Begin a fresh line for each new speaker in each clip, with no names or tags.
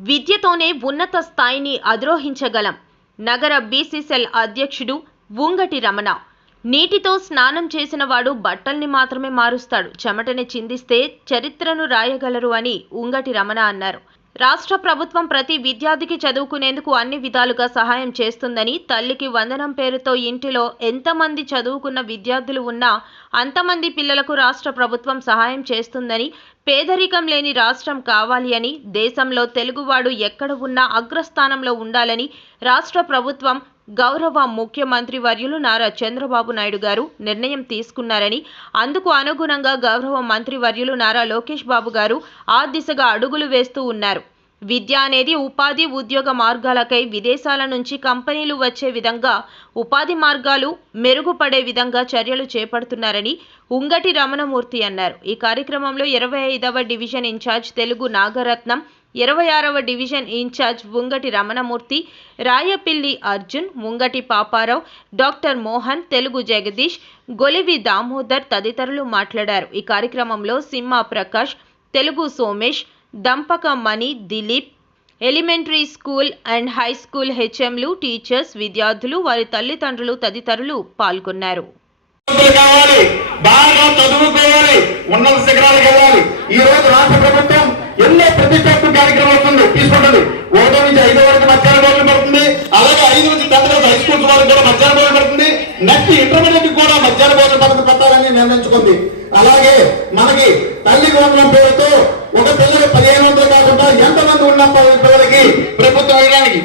విద్యతోనే ఉన్నత స్థాయిని అధిరోహించగలం నగర బీసీసెల్ అధ్యక్షుడు ఉంగటి రమణ. నీటితో స్నానం చేసిన వాడు బట్టల్ని మాత్రమే మారుస్తాడు చెమటని చిందిస్తే చరిత్రను రాయగలరు అని ఉంగటి రమణ అన్నారు. రాష్ట్ర ప్రభుత్వం ప్రతి విద్యార్థికి చదువుకునేందుకు అన్ని విధాలుగా సహాయం చేస్తుందని తల్లికి వందనం పేరుతో ఇంటిలో ఎంతమంది చదువుకున్న విద్యార్థులు ఉన్నా అంతమంది పిల్లలకు రాష్ట్ర ప్రభుత్వం సహాయం చేస్తుందని పేదరికం లేని రాష్ట్రం కావాలి అని దేశంలో తెలుగువాడు ఎక్కడ ఉన్నా అగ్రస్థానంలో ఉండాలని రాష్ట్ర ప్రభుత్వం గౌరవ ముఖ్యమంత్రి వర్యులు నారా చంద్రబాబు నాయుడు గారు నిర్ణయం తీసుకున్నారని అందుకు అనుగుణంగా గౌరవ మంత్రి వర్యులు నారా లోకేష్ బాబు గారు ఆ దిశగా అడుగులు వేస్తూ ఉన్నారు. విద్య అనేది ఉపాధి ఉద్యోగ మార్గాలకై విదేశాల నుంచి కంపెనీలు వచ్చే విధంగా ఉపాధి మార్గాలు మెరుగుపడే విధంగా చర్యలు చేపడుతున్నారని ఉంగటి రమణమూర్తి అన్నారు. ఈ కార్యక్రమంలో ఇరవై ఐదవ డివిజన్ ఇన్ఛార్జ్ తెలుగు నాగరత్నం ఇరవై ఆరవ division incharge Mungati Ramanamurthy Rayapilli Arjun Mungati Paparao doctor Mohan Telugu Jagadish Golivi Damodar తదితరులు మాట్లాడారు. ఈ కార్యక్రమంలో Simha Prakash Telugu Somesh Dampaka Mani Dilip elementary school and high school హెచ్ఎంలు teachers విద్యార్థులు వారి తల్లిదండ్రులు తదితరులు పాల్గొన్నారు.
బాగా చదువుకోవాలి ఉన్నత శిఖరాలకు వెళ్ళాలి. ఈ రోజు రాష్ట్ర ప్రభుత్వం ఎన్నో ప్రతిష్టాత్మక తీసుకుంటుంది. ఒకటో నుంచి ఐదో వరకు మధ్యాహ్న భోజనం పడుతుంది. అలాగే ఐదు నుంచి టెన్త్ క్లాస్ హై స్కూల్స్ వరకు కూడా మధ్యాహ్న భోజనం పడుతుంది. నెక్స్ట్ ఇంటర్మీడియట్ కూడా మధ్యాహ్న భోజన పథకం పెట్టాలని నిర్ణయించుకుంది. అలాగే మనకి తల్లి వందనం పేరుతో ఒక పిల్లకి పదిహేను వందలు కాకుండా ఎంతమంది ఉన్న పిల్లలకి ప్రభుత్వం వేయడానికి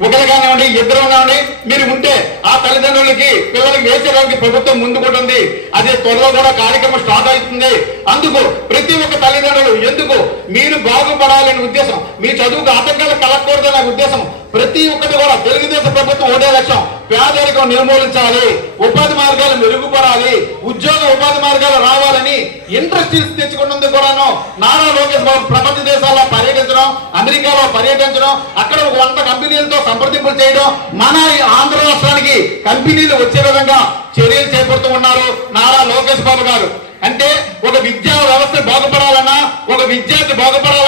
ఒకరు కానివ్వండి ఇద్దరు కానివ్వండి మీరు ఉంటే ఆ తల్లిదండ్రులకి పిల్లలకి వేసేదానికి ప్రభుత్వం ముందుకుంటుంది అదే త్వరలో కూడా కార్యక్రమం స్టార్ట్ అవుతుంది. అందుకు ప్రతి ఒక్క తల్లిదండ్రులు ఎందుకు మీరు బాగుపడాలనే ఉద్దేశం మీ చదువుకు ఆటంకాలు కలగకూడదనే ఉద్దేశం ప్రతి ఒక్కటి కూడా తెలుగుదేశం ప్రభుత్వం ఒకటే లక్ష్యం. పేదరికం నిర్మూలించాలి ఉపాధి మార్గాలు మెరుగుపడాలి ఉద్యోగ ఉపాధి మార్గాలు రావాలని ఇండస్ట్రీస్ తెచ్చుకున్నందుకు కూడాను నారా లోకేష్ బాబు ప్రపంచ దేశాల్లో పర్యటించడం అమెరికాలో పర్యటించడం అక్కడ వంట వంద కంపెనీలతో సంప్రదింపులు చేయడం మన ఆంధ్ర రాష్ట్రానికి కంపెనీలు వచ్చే విధంగా చర్యలు చేపడుతూ ఉన్నారు నారా లోకేష్ బాబు గారు. అంటే ఒక విద్యా వ్యవస్థ బాగుపడాలన్నా ఒక విద్యార్థి బాగుపడాలి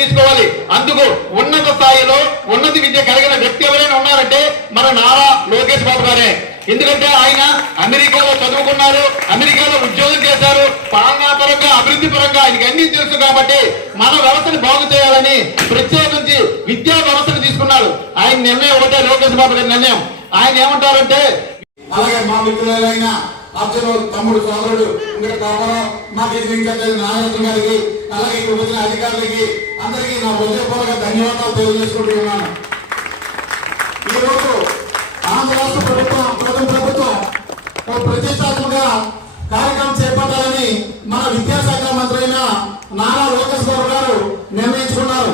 తీసుకోవాలి. అందుకు ఉన్నత స్థాయిలో ఉన్నత విద్య కలిగిన వ్యక్తి ఎవరైనా ఉన్నారంటే మన నారా లోకేష్ బాబు గారే. ఎందుకంటే ఆయన అమెరికాలో చదువుకున్నారు అమెరికాలో ఉద్యోగం చేశారు పాలనాపరంగా అభివృద్ధి పరంగా ఆయనకి అన్ని తెలుసు కాబట్టి మన వ్యవస్థను బాగు చేయాలని ప్రత్యేకించి విద్యా వ్యవస్థను తీసుకున్నారు. ఆయన నిర్ణయం ఒకటే లోకేష్ బాబు గారి నిర్ణయం. ఆయన ఏమంటారంటే అలాగే మా మిత్రులైన తమ్ముడు సోదరుడు ఇంకా కాపారావు విభజన అధికారులకి అందరికి నా హృదయపూర్వక ధన్యవాదాలు తెలియజేసుకుంటున్నాను. ఈరోజు ఆంధ్ర రాష్ట్ర ప్రభుత్వం ప్రథమ ప్రభుత్వం ప్రతిష్టాత్మక కార్యక్రమం చేపట్టాలని మన విద్యాశాఖ మంత్రి అయిన నారా లోకేశ్వర గారు నిర్ణయించుకున్నారు.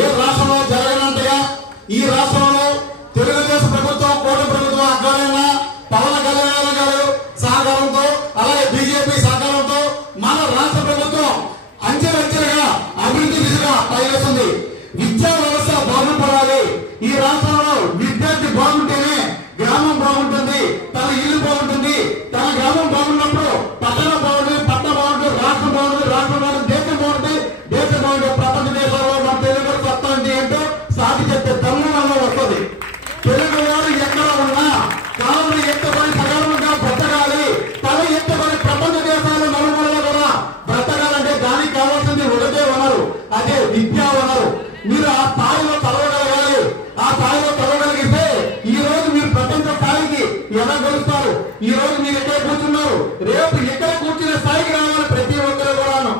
ఏ రాష్ట్రంలో జరగనంతగా ఈ రాష్ట్రంలో తెలుగుదేశం ప్రభుత్వం కోట ప్రభుత్వం అగ్రమైన పవన్ కళ్యాణ్ గారు సహకారంతో అలాగే బీజేపీ సహకారంతో మన రాష్ట్ర ప్రభుత్వం విద్యా వ్యవస్థ బాగుపడాలి. ఈ రాష్ట్రంలో విద్యార్థి బాగుంటేనే గ్రామం బాగుంటుంది తన ఇల్లు బాగుంటుంది. తన గ్రామం బాగున్నప్పుడు పట్టణ బాగుంటుంది పట్టణ బాగుంటుంది రాష్ట్రం బాగుంటుంది రాష్ట్రం బాగుంటుంది దేశం బాగుంటుంది. దేశం బాగుంటుంది ప్రపంచ దేశంలో మన తెలుగు సత్తా ఏంటో సాటి చెప్తే తమిళనాడులో వస్తుంది. తెలుగు వారు ఎక్కడ ఉన్నా కాలు ఎత్తబడి సగర్వంగా బ్రతకాలి. తల ఎత్తబడి ప్రపంచ దేశాలు నలుగురులో కూడా బ్రతకాలంటే దానికి కావాల్సింది ఒకటే వనరు. అదే విద్యా వనరు. మీరు ఆ స్థాయిలో తలవగలగాలి ఆ స్థాయిలో తలవగలిగితే ఈ రోజు మీరు ప్రపంచ స్థాయికి ఎలా గెలుస్తారు ఈ రోజు మీరు ఎక్కడ కూర్చున్నారు? రేపు ఎక్కడ కూర్చున్న స్థాయికి రావాలి ప్రతి ఒక్కరు కూడాను.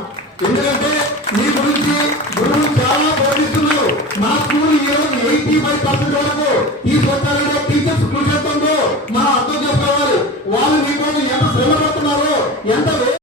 ఎందుకంటే మీ గురించి గురువు చాలా బోధిస్తున్నారు. మా స్కూల్ ఈ రోజు ఎయిటీ ఫైవ్ పర్సెంట్ వరకు ఈ సొంతాలలో టీచర్స్ కృషి మనం అర్థం చేసుకోవాలి. వాళ్ళు మీ కోసం ఎంత శ్రమ పడుతున్నారో ఎంత